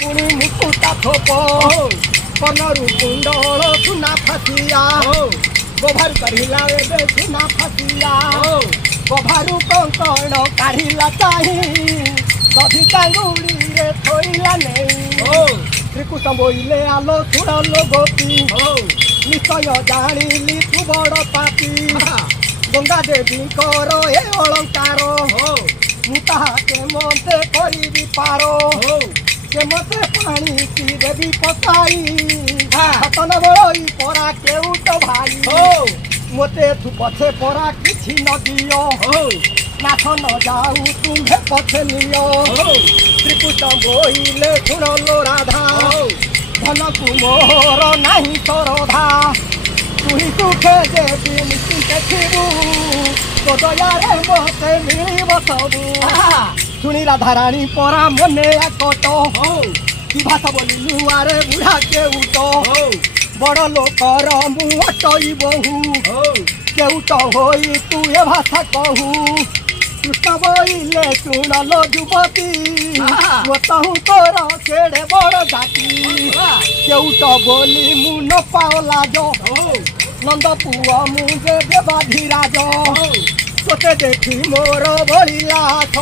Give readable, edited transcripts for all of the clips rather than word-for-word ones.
पुणी मुकुटा थोप कनरु कुंडल सुना फासिया गोभारु काढ़िला एबे सुना फासिया गोभारु कंकण काढ़िला चाही दधी टांगुड़ी रे थोइला नहीं श्रीकृष्ण बोइले आलो सुरलो गोपी निश्चय जानिली तू बड़ पापी गंगा देवी कर ए अलंकार मुताके मते करी पारो के मते पानी की देवी पकाई हतन बड़ई परा केउट भाई मते तू पछे परा किछि न दियो नाथ न जाऊ तुम्हे पछे लियो श्रीकृष्ण बोइले सुनलो राधा धन को मोहर नाही सरधा तुही सुखे देवी निश्चिंते थिबू तो दयारे मते मिलिब सबू शुणी राधा रानी परा मने एकट कि भाषा बोली लुआरे बुढ़ा केउट बड़ लोकर मुटई बहु केउट होई तू ए भाषा कहू कृष्ण बोइले सुनलो युवती मतहु तोर केड़े बड़ जाति केउट बोली मु न पाओला जो नंद पुआ मुझे देवाधिराज तोते देखी मोर बड़ी लाख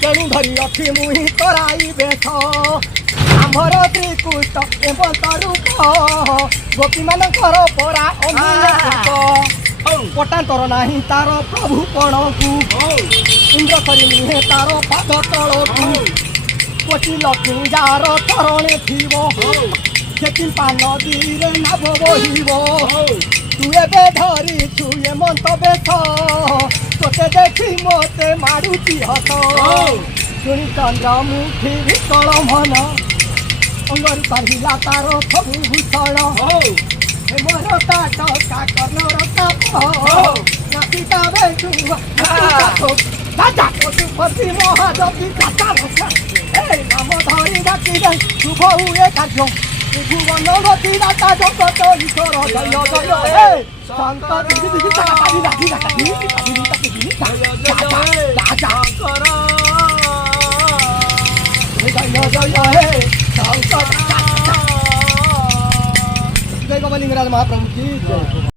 तेणु धरी रखी मुही कराई बेथ आमर श्रीकृष्ण एवं रूप गोपी मानकर परा पटातर नाही तार प्रभु कण को इंद्र करी नुहे तार पाद तल को कोटि लक्ष्मी जार चरणे थीब से नदी रे नाभ बहिब तू एबे धरी छु एमंत बेथ तोते देखी मते मारुति हस शुणी चंद्रमुखी विकल मन अंगर काढ़िला तार प्रभु भूषण मोर काट काकर्णर ताप नासिका बेचु राजा पशुपति महाजती काटा भसा ए नाम धरी डाकी दे शुभ हुए कार्य भुवन गति दाता जगत ईश्वर जय जय हे शंकर दिदि काटी लाठी काटी जय जय हे शंकर जय गोपाल लिंगराज महाप्रभु की जय।